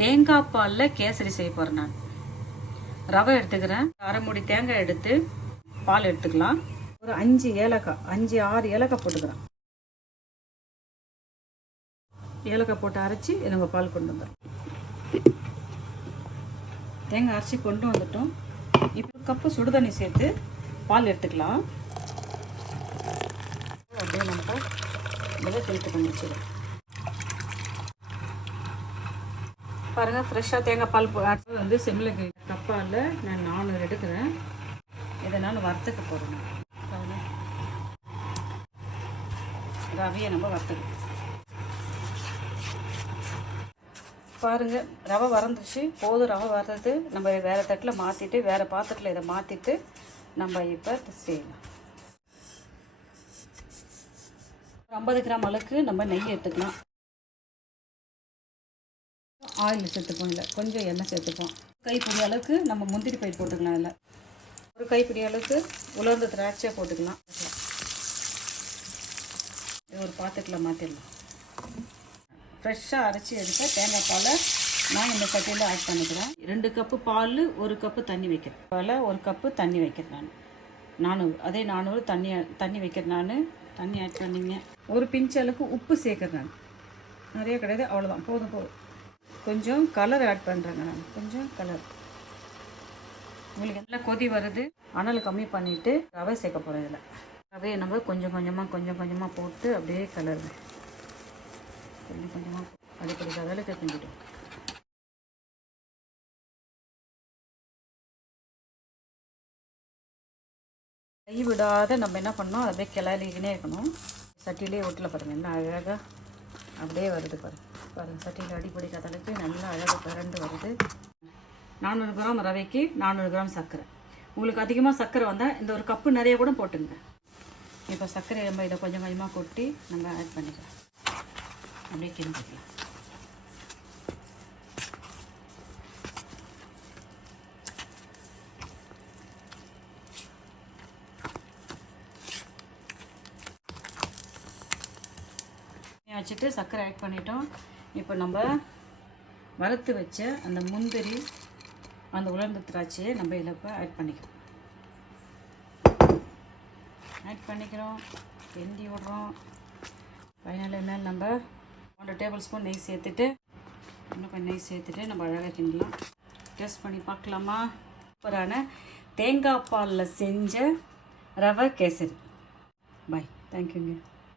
தேங்காய் பாலில் கேசரி செய்ய போகிறேன். நான் ரவை எடுத்துக்கிறேன். அரை மூடி தேங்காய் எடுத்து பால் எடுத்துக்கலாம். ஒரு 5 ஏலக்காய் 5-6 ஏலக்காய் போட்டுக்கிறேன். ஏலக்காய் போட்டு அரைச்சி நம்ம பால் கொண்டு வந்துடும். தேங்காய் அரைச்சி கொண்டு வந்துட்டோம். இப்போ 1 கப்பு சுடு தண்ணி சேர்த்து பால் எடுத்துக்கலாம். அப்படியே நம்ம இதில் ஃபில்ட்ரு பண்ணி வச்சுக்கலாம். பாருங்கள், ஃப்ரெஷ்ஷாக தேங்காய் பால் வந்து செம்மில் கப்பால் நான் 400 எடுக்கிறேன். இதை நான் வறுத்துக்க போகிறேன். ரவையை நம்ம வறுத்துக்கலாம். பாருங்கள், ரவை வறந்துச்சு. போதும், ரவை வறுத்தது. நம்ம வேறு தட்டில் மாற்றிட்டு, வேறு பாத்திரத்தில் இதை மாற்றிட்டு நம்ம இப்போ செய்யலாம். 50 கிராம் அளவுக்கு நம்ம நெய் எடுத்துக்கலாம். ஆயில் சேர்த்துப்போம். இல்லை, கொஞ்சம் எண்ணெய் சேர்த்துப்போம். கைப்பிடி அளவுக்கு நம்ம முந்திரி பயிர் போட்டுக்கலாம். இல்லை, ஒரு கைப்பிடி அளவுக்கு உலர்ந்த திராட்சை போட்டுக்கலாம். ஒரு பாத்திரத்தில் மாற்றிடலாம். ஃப்ரெஷ்ஷாக அரைச்சி எடுத்த தேங்காய் பாலை நான் இந்த சட்டியில் ஆட் பண்ணிக்கிறேன். 2 கப்பு பால், 1 கப்பு தண்ணி வைக்கிறேன். பால் 1 கப்பு தண்ணி வைக்கிறேன். நான் 400 தண்ணி வைக்கிறேன். நான் தண்ணி ஆட் பண்ணிங்க. ஒரு பிஞ்ச் அளவுக்கு உப்பு சேர்க்குறேன். நான் நிறைய கிடையாது, அவ்வளோதான், போதும். கொஞ்சம் கலர் ஆட் பண்ணுறேங்க. நான் கொஞ்சம் கலர். உங்களுக்கு நல்லா கொதி வருது. அனல் கம்மி பண்ணிவிட்டு ரவை சேர்க்க போகிறேன். இதில் ரவையை நம்ம கொஞ்சம் கொஞ்சமாக போட்டு அப்படியே கலர் கொஞ்சமாக அடிப்படை கதலுக்கு கிண்டிடும். கை விடாத நம்ம என்ன பண்ணோம், அப்படியே கிளறிக்கினே இருக்கணும். சட்டியிலே ஒட்டில் பாருங்கள், என்ன அழகாக அப்படியே வருது. பாருங்கள், சட்டியில் அடிப்படை கதலுக்கு நல்லா அழகாக பிறண்டு வருது. 400 கிராம் ரவைக்கு 400 கிராம் சர்க்கரை. உங்களுக்கு அதிகமாக சர்க்கரை வந்தால் இந்த ஒரு கப்பு நிறைய கூட போட்டுங்க. இப்போ சர்க்கரை நம்ம இதை கொஞ்சம் கொஞ்சமாக கொட்டி நம்ம ஆட் பண்ணிக்கலாம். அப்படியே கிண்டிக்கலாம். வச்சுட்டு சர்க்கரை ஆட் பண்ணிட்டோம். இப்போ நம்ம வறுத்து வச்ச அந்த முந்திரி, அந்த உலர்ந்த திராட்சையை நம்ம இதில் இப்போ ஆட் பண்ணிக்கிறோம். கிண்டி விடுறோம். ஃபைனல் என்ன, நம்ம 1 டேபிள் ஸ்பூன் நெய் சேர்த்துட்டு, இன்னும் கொஞ்சம் நெய் சேர்த்துட்டு நம்ம அழகாக கிண்டலாம். டேஸ்ட் பண்ணி பார்க்கலாமா? சூப்பரான தேங்காய் பாலில் செஞ்ச ரவை கேசரி. பாய், தேங்க்யூங்க.